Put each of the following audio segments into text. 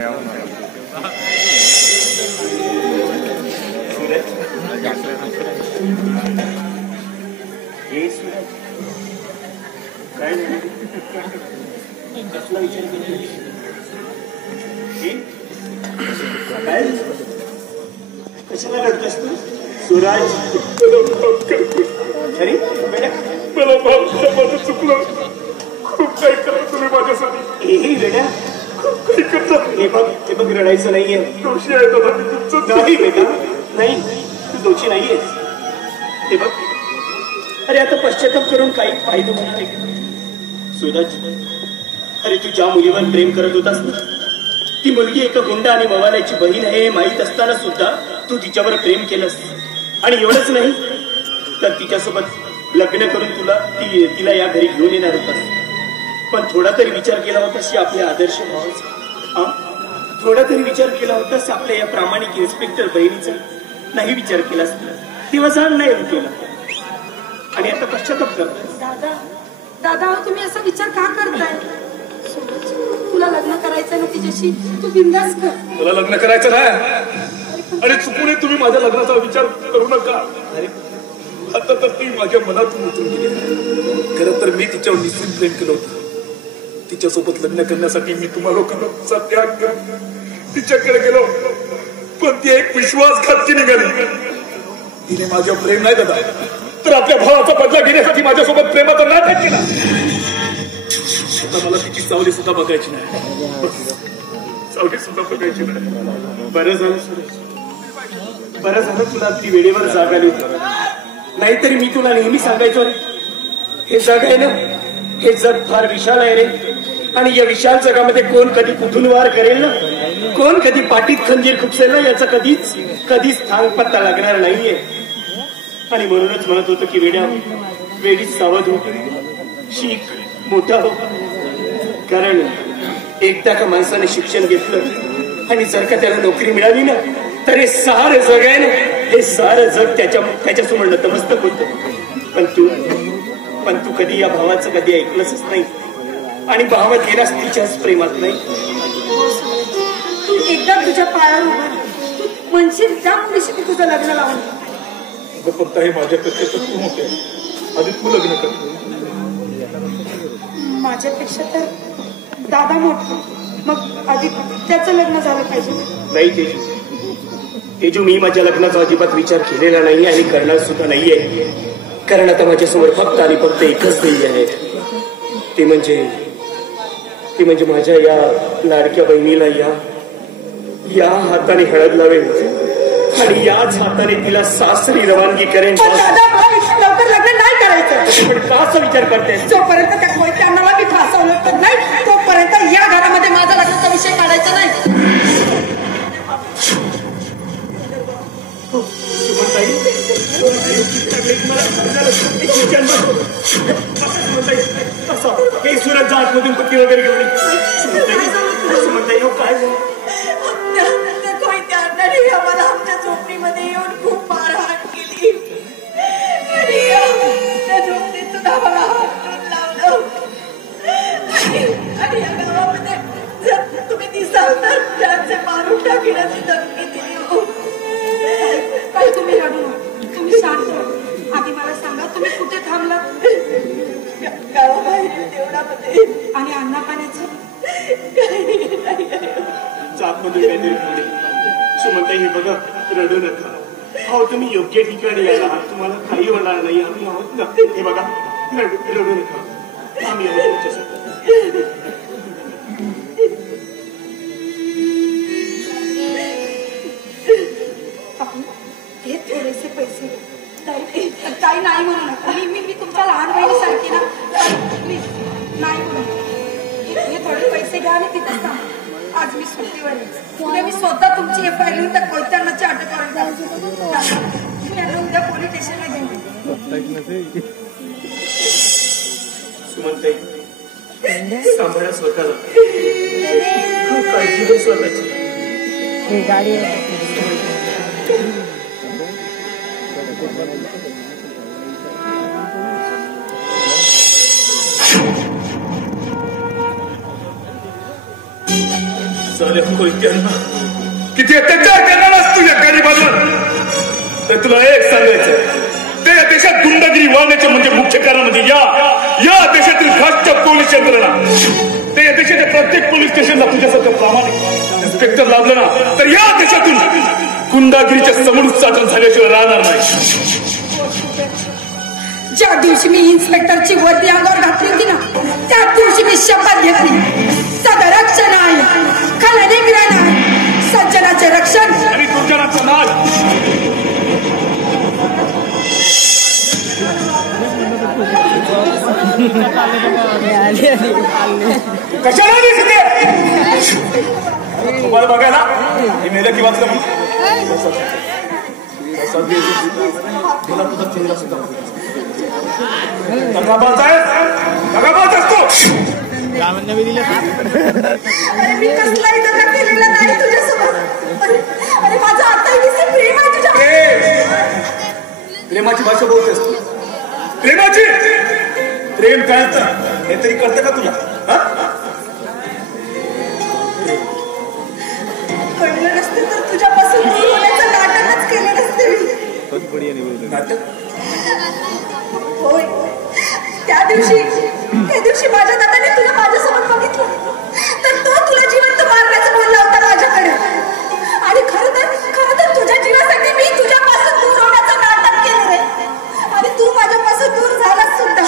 कशाला रडतोस तू सूरज? अरे मला माझं चुकलं. खूप काही करा तुम्ही माझ्यासाठी. हे वेड्या खूप काही करता. हे बघ रडायचं नाहीये. दोषी आहे दादा मी तुमचं. नाही बेटा नाही, तू दोषी नाहीयेस. हे बघ, अरे आता पश्चाताप करून काही फायदा नाही. सूरज, अरे तू ज्या मुलीवर प्रेम करत होतास ना, ती मुलगी एका गुंड आणि मवाल्याची बहीण आहे हे माहीत असताना सुद्धा तू तिच्यावर प्रेम केलंस. आणि एवढंच नाही तर तिच्यासोबत लग्न करून तिला या घरी घेऊन येणार होतास. पण थोडा तरी विचार केला होतास की आपल्या आदर्श भावाचा, थोडा तरी विचार केला होतास आपल्या या प्रामाणिक इन्स्पेक्टर बहिणीचा. नाही विचार केलास तेव्हा जाण नाही केला आणि आता पश्चाताप करतोस. दादा दादा तुम्ही असा विचार का करताय? तुला लग्न करायचं ना तिच्याशी, तू बिंदास कर. तुला लग्न करायचं नाही आणि चुकूनही तुम्ही माझ्या लग्नाचा विचार करू नका. आता तर ती माझ्या मनातून उतरून गेली. खरं तर मी तिच्यावर निश्चित प्रेम केलं होतं. तिच्यासोबत लग्न करण्यासाठी मी तुम्हा लोकांचा त्याग करून तिच्याकडे गेलो, पण ती एक विश्वासघातकी निघाली. तिने माझ्यावर प्रेम नाही दादा तर आपल्या भावाचा बदला घेण्यासाठी माझ्यासोबत प्रेमाचा नाटक केला. आता मला तिची सावली सुद्धा बघायची नाही. सावली सुद्धा बघायची नाही. बरं झालं सुरेश, बरं झालं तुला ती वेळेवर जाग आली होती. नाहीतरी मी तुला नेहमी सांगायचो रे, हे जग आहे ना, हे जग फार विशाल आहे रे. आणि या विशाल जगामध्ये कोण कधी कुठून वार करेल ना, कोण कधी पाठीत खंजीर खुपसेल ना, याचा कधीच थांग पत्ता लागणार नाहीये. आणि म्हणूनच म्हणत होतो की वेडीच सावध हो, शिक, मोठा हो. कारण एकदा का माणसाने शिक्षण घेतलं आणि जर का त्याला नोकरी मिळाली ना, तर हे सारं जग आहे ना, हे सारं जग त्याच्यासमोर नतमस्तक होतं. पण तू कधी या भावाचं कधी ऐकलंच नाही आणि भावात गेलास तिच्याच प्रेमात नाही. तू एकदा तुझ्या पायावर उभा तू म्हणशील त्या मुलीशी मी तुझं लग्न लावून. फक्त हे माझ्यापेक्षा तर तू मोठे, आधी तू लग्न कर. माझ्यापेक्षा तर दादा मोठा, मग आधी त्याचं लग्न झालं पाहिजे. नाही तेजू, मी माझ्या लग्नाचा अजिबात विचार केलेला नाही आणि करणार सुद्धा नाहीये. कारण आता माझ्यासमोर फक्त आणि फक्त एकच ध्येय आहे, ते म्हणजे माझ्या या लाडक्या बहिणीला या हाताने हळद लावेल आणि याच हाताने तिला सासरी रवानगी करेन. लवकर लग्न नाही करायचं. पण का असा विचार करते? जोपर्यंत त्या कोयत्यांना मी फासवलं तर नाही, तोपर्यंत या घरामध्ये माझा लग्नाचा विषय काढायचा नाही. हे सुरत जात मधून पत्ती वगैरे घेऊन काय आम्हाला आमच्या झोपडीमध्ये येऊन खूप मारहाण केली. त्या झोपडीतून आम्हाला हात लावलं आणि या गावामध्ये जर तुम्ही दिसाल तर त्यांचे मारून टाकण्याची धमकी दिली. काय तुम्ही रडू, तुम्ही शांत व्हा. आधी मला सांगा तुम्ही कुठे थांबला? गावाबाहेर देवळामध्ये. आणि अन्न पाण्याचं जातमधून काहीतरी पुढे. सुमनताई हे बघा, रडू नका. हो तुम्ही योग्य ठिकाणी यायला आहात, तुम्हाला काही होणार नाही. आम्ही आहोत ना. हे बघा, रडू नका, आम्ही आहोत तुमच्यासाठी. हे थोडेसे पैसे काही नाही म्हणू नका. मी तुमच्या लहान बहिणीसारखी ना, नाही म्हणू. हे थोडे पैसे घ्या आणि तिथे सांगा. आज मी सुट्टीवर आहे. मी स्वतः तुमची FIR लिहून त्या कोयत्यांनाची अटक करून मी यांना उद्या पोलीस स्टेशनला घेऊन. सुमनताई सांभाळा स्वतःला, काळजी घ्या स्वतःची. गाडी चालेल कोयत्यांना किती अत्याचार करणारच तुझ्या गरीबांवर. तर तुला एक सांगायचं, ते या देशात गुंडगिरी वाढण्याचे म्हणजे मुख्य कारण म्हणजे या देशातील भ्रष्ट पोलीस यंत्रणा. ते या देशाच्या प्रत्येक पोलीस स्टेशनला तुझ्यासारखं प्रामाणिक इन्स्पेक्टर लाभलं ना तर या देशातून गुंडागिरीच्या समुद्रोच्चाटन झाल्याशिवाय राहणार नाही. ज्या दिवशी मी इन्स्पेक्टरची वर्दी अंगावर घातली होती ना त्याच दिवशी मी शपथ घेतली, सदरक्षण आहे, खलनिग्रहण आहे, सज्जनाचे रक्षण आणि दुर्जनाचा नाश. कशाला दिसते तुम्हाला बघायला हे मेलं की वाचलं असतो. मी कसलाही दगा केलेला नाही तुझ्यासोबत. अरे माझं आताही दिसते प्रेम आहे तुझ्या. प्रेमाची भाषा बोलते असते. प्रेमाची प्रेम काय हे तरी कळतं का तुला? कळलं नसते तर तुझ्यापासून दूर होण्याचं नाटकच केलं नसते मी. नाटक? होय, त्या दिवशी माझ्या दादाने तुला माझ्यासोबत बघितलं तर तो तुला जिवंत मारण्याचं बोलला होता माझ्याकडे. आणि खरं तर तुझ्या जीवासाठी मी तुझ्यापासून दूर होण्याचं नाटक केलं रे. आणि तू माझ्यापासून दूर झालास सुद्धा.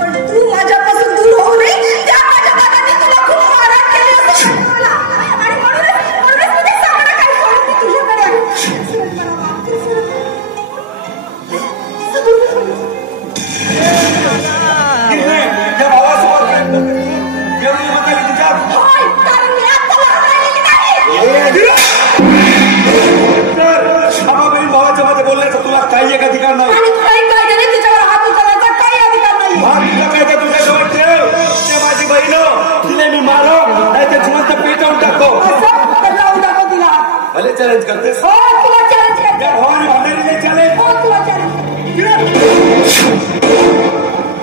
पण तू माझ्यापासून दूर होऊ नये त्या माझ्या दादाने तुला खूप मारहाण केली असं मला. आणि म्हणूनच मी ते सगळं काही सोडून मी तुझ्याकडे आले. मला माफ कर सर. त्या भावासोबत एवढी हिंमत आली तुझ्यात? होय, कारण मी आत्ता लहान राहिलेली नाही. भावा बहीण भावाच्या मध्ये बोलण्याचा तुला काही एक अधिकार नाही. आणि काही कायद्याने तिच्यावर हात उचलण्याचा काही अधिकार नाही. हा तुझा कायदा तुझ्याजवळ ठेव. ते माझी बहीण तिने मी मारो नाही ते जिवंत पेटवून टाको. असं तर लावून दाखव तिला. भले चॅलेंज करतेस? हो, तुला चॅलेंज करते. भावाने भांडणी चॅलेंज. हो, तुला चॅलेंज करते.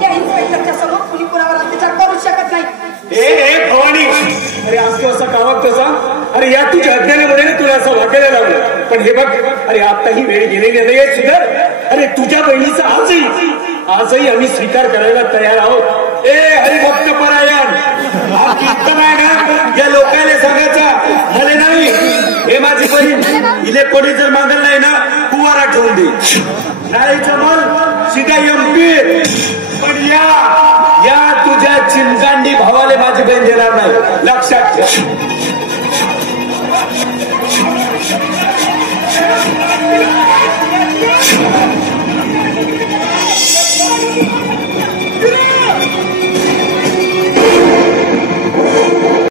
या इन्स्पेक्टरच्या समोर कुणी कुणावर अत्याचार करू शकत नाही. ए भवानी, अरे आज तू असा कावत कसा? अरे या तुझ्या अज्ञानामुळे तुला असं वाटायला लागलं. पण हे बघ, अरे आता ही वेळ गेलेली नाही सुधर. अरे तुझ्या बहिणीचा आजही आम्ही स्वीकार करायला तयार आहोत. ए हरिभक्त परायण, हा कीर्तन आहे ना या लोकांना सांगायचा भले नाही. हे माझी बहीण इले कोणी जर मागल नाही ना कुवारा ठेवून दे. नाही जमल सीधा एमपी. पण या तुझ्या चिंचांडी भावाले माझी बहीण देणार नाही, लक्षात ठेव.